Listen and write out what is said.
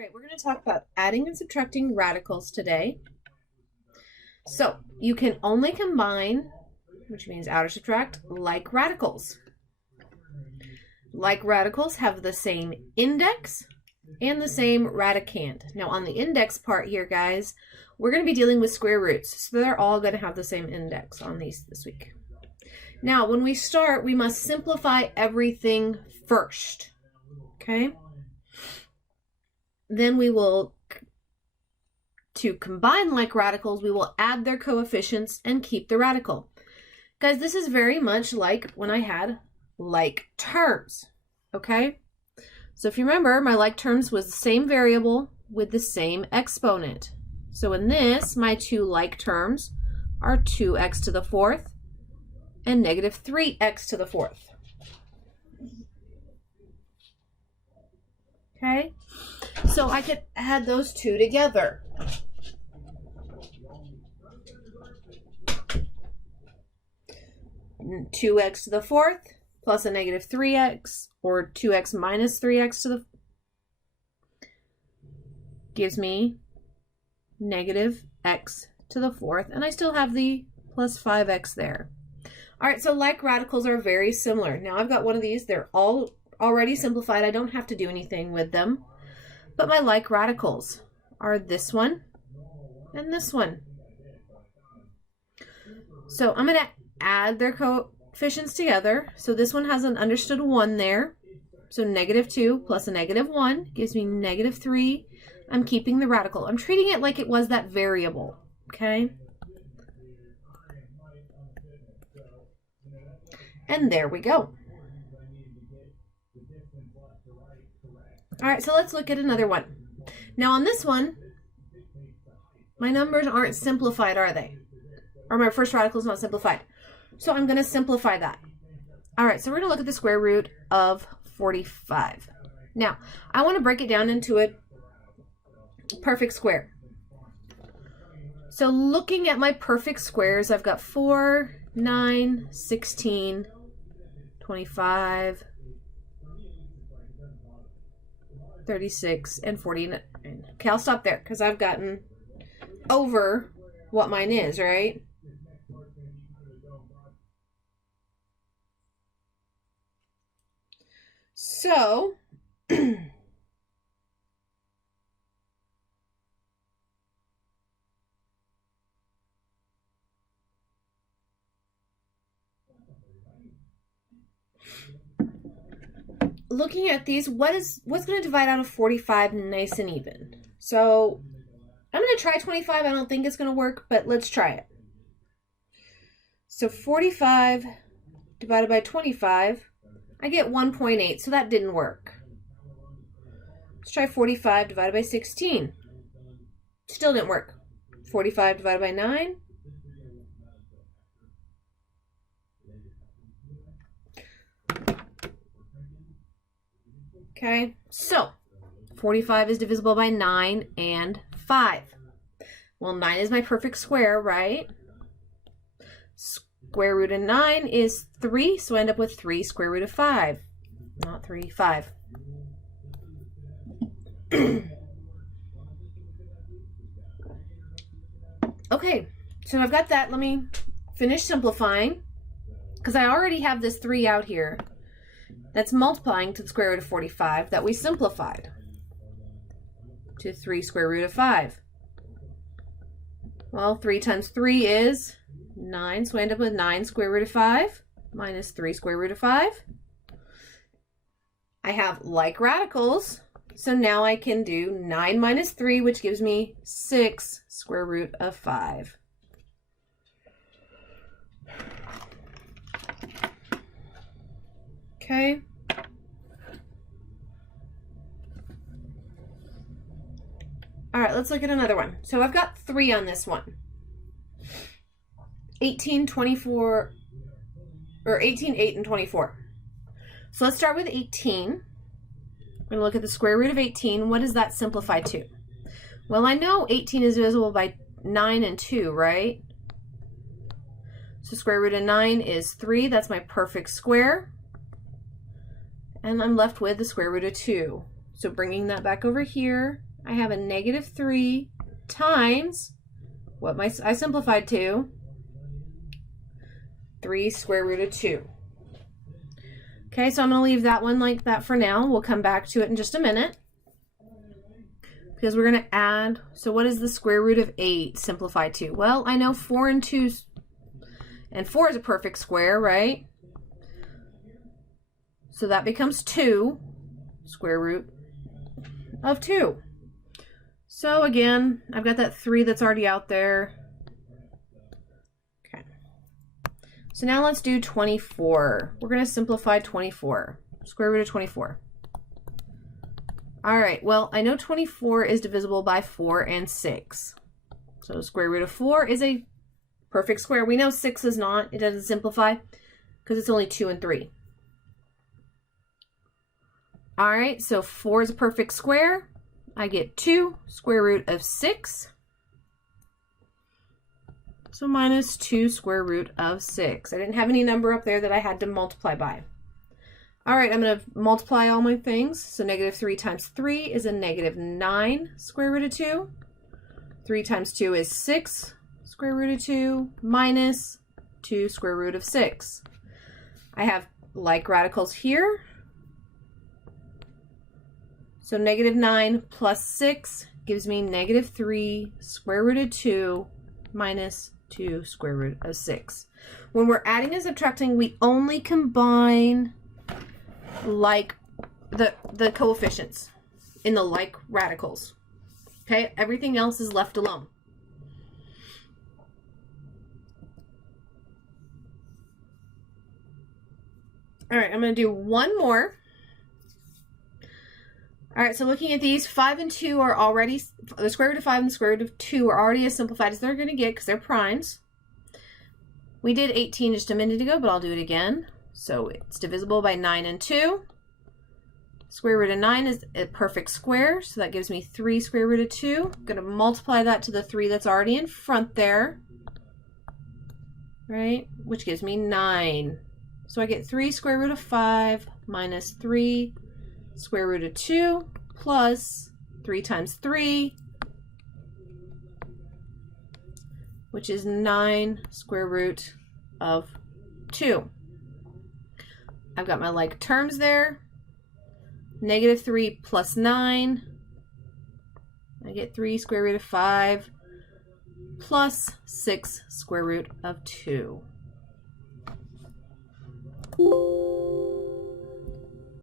right, we're going to talk about adding and subtracting radicals today. So you can only combine, which means add or subtract, like radicals. Like radicals have the same index and the same radicand. Now on the index part here, guys, we're going to be dealing with square roots. So they're all going to have the same index on these this week. Now, when we start, we must simplify everything first. Okay? Then we will, to combine like radicals, we will add their coefficients and keep the radical. Guys, this is very much like when I had like terms. Okay? So if you remember, my like terms was the same variable with the same exponent. So in this, my two like terms are 2x to the fourth and negative 3x to the fourth. Okay, so I could add those two together. And 2x to the fourth plus a negative 3x, or 2x minus 3x to the gives me negative x to the fourth, and I still have the plus 5x there. All right, so like radicals are very similar. Now I've got one of these. They're all already simplified. I don't have to do anything with them. But my like radicals are this one and this one. So I'm going to add their coefficients together. So this one has an understood 1 there. So negative 2 plus a negative 1 gives me negative 3. I'm keeping the radical. I'm treating it like it was that variable. Okay? And there we go. All right, so let's look at another one. Now on this one, my numbers aren't simplified, are they? Or my first radical is not simplified. So I'm going to simplify that. All right, so we're going to look at the square root of 45. Now, I want to break it down into a perfect square. So looking at my perfect squares, I've got 4, 9, 16, 25, 36, and 49. Okay, I'll stop there because I've gotten over what mine is, right? So, looking at these, what's going to divide out of 45 nice and even? So I'm going to try 25. I don't think it's going to work, but let's try it. So 45 divided by 25, I get 1.8, so that didn't work. Let's try 45 divided by 16. Still didn't work. 45 divided by 9. Okay, so 45 is divisible by 9 and 5. Well, 9 is my perfect square, right? Square root of 9 is 3, so I end up with 3 square root of 5. Not 3, 5. Okay, so I've got that. Let me finish simplifying, because I already have this 3 out here. That's multiplying to the square root of 45 that we simplified to 3 square root of 5. Well, 3 times 3 is 9, so I end up with 9 square root of 5 minus 3 square root of 5. I have like radicals, so now I can do 9 minus 3, which gives me 6 square root of 5. Okay. All right, let's look at another one. So I've got 3 on this one. 18, 24, or 18, 8, and 24. So let's start with 18. We're going to look at the square root of 18. What does that simplify to? Well, I know 18 is divisible by 9 and 2, right? So square root of 9 is 3. That's my perfect square. And I'm left with the square root of 2. So bringing that back over here I have a negative 3 times what I simplified to, 3 square root of 2. Okay, so I'm going to leave that one like that for now. We'll come back to it in just a minute because we're going to add. So what is the square root of 8 simplified to? Well, I know 4 and 2, and 4 is a perfect square, right? So that becomes 2 square root of 2. So again, I've got that 3 that's already out there. Okay. So now let's do 24. We're going to simplify 24. Square root of 24. All right, well, I know 24 is divisible by 4 and 6. So square root of 4 is a perfect square. We know 6 is not. It doesn't simplify because it's only 2 and 3. All right, so 4 is a perfect square. I get 2 square root of 6. So minus 2 square root of 6. I didn't have any number up there that I had to multiply by. All right, I'm going to multiply all my things. So negative 3 times 3 is a negative 9 square root of 2. 3 times 2 is 6 square root of 2 minus 2 square root of 6. I have like radicals here. So negative 9 plus 6 gives me negative 3 square root of 2 minus 2 square root of 6. When we're adding and subtracting, we only combine like the coefficients in the like radicals. Okay, everything else is left alone. All right, I'm going to do one more. All right, so looking at these, 5 and 2 are already, the square root of 5 and the square root of 2 are already as simplified as they're going to get because they're primes. We did 18 just a minute ago, but I'll do it again. So it's divisible by 9 and 2. Square root of 9 is a perfect square, so that gives me 3 square root of 2. I'm going to multiply that to the 3 that's already in front there, right, which gives me 9. So I get 3 square root of 5 minus 3 square root of 2 plus 3 times 3, which is 9 square root of 2. I've got my like terms there. Negative 3 plus 9. I get 3 square root of 5 plus 6 square root of 2.